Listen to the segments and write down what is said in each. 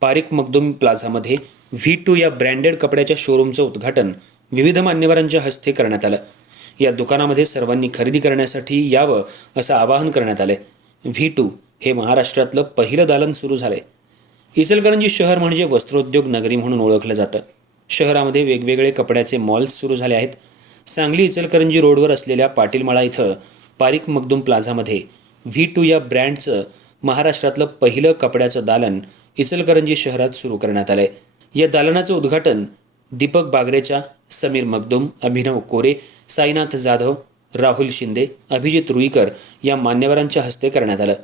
पारिक मगदुम प्लाझामध्ये V two या ब्रँडेड कपड्याच्या शोरूमचं उद्घाटन विविध मान्यवरांच्या हस्ते करण्यात आलं. या दुकानामध्ये सर्वांनी खरेदी करण्यासाठी यावं असं आवाहन करण्यात आलंय. व्ही टू हे महाराष्ट्रातलं पहिलं दालन सुरू झालंय. इचलकरंजी शहर म्हणजे वस्त्रोद्योग नगरी म्हणून ओळखलं जातं. शहरामध्ये वेगवेगळे कपड्याचे मॉल्स सुरू झाले आहेत. सांगली इचलकरंजी रोडवर असलेल्या पाटीलमाळा इथं पारिक मगदुम प्लाझामध्ये व्ही टू या ब्रँडचं महाराष्ट्रातलं पहिलं कपड्याचं दालन इचलकरंजी शहरात सुरू करण्यात आलंय. या दालनाचं उद्घाटन दीपक बागरेच्या समीर मगदुम अभिनव कोरे साईनाथ जाधव राहुल शिंदे अभिजित रुईकर या मान्यवरांच्या हस्ते करण्यात आलं.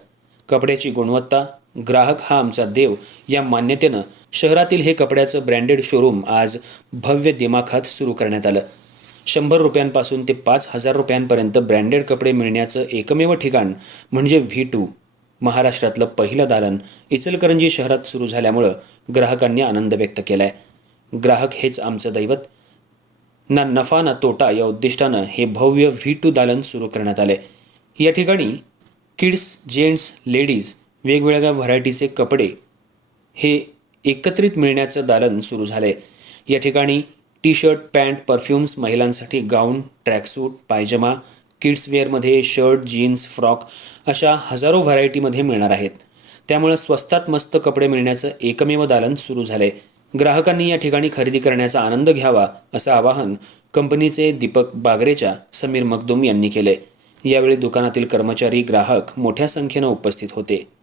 कपड्याची गुणवत्ता ग्राहक हा आमचा देव या मान्यतेनं शहरातील हे कपड्याचं ब्रँडेड शोरूम आज भव्य दिमाखात सुरू करण्यात आलं. शंभर रुपयांपासून ते पाच हजार रुपयांपर्यंत ब्रँडेड कपडे मिळण्याचं एकमेव ठिकाण म्हणजे व्ही टू. महाराष्ट्रातलं पहिलं दालन इचलकरंजी शहरात सुरू झाल्यामुळं ग्राहकांनी आनंद व्यक्त केलाय. ग्राहक हेच आमचं दैवत. ना नफा ना तोटा या उद्दिष्टानं हे भव्य व्ही टू दालन सुरू करण्यात आले या ठिकाणी किड्स जेंट्स लेडीज वेगवेगळ्या व्हरायटीचे कपडे हे एकत्रित मिळण्याचं दालन सुरू झाले या ठिकाणी टी शर्ट पॅन्ट परफ्युम्स महिलांसाठी गाऊन ट्रॅकसूट पायजमा किड्सवेअरमध्ये शर्ट जीन्स फ्रॉक अशा हजारो व्हरायटीमध्ये मिळणार आहेत. त्यामुळं स्वस्तात मस्त कपडे मिळण्याचं एकमेव दालन सुरू झालंय. ग्राहकांनी या ठिकाणी खरेदी करण्याचा आनंद घ्यावा असं आवाहन कंपनीचे दीपक बागरेच्या समीर मगदुम यांनी केले यावेळी दुकानातील कर्मचारी ग्राहक मोठ्या संख्येनं उपस्थित होते.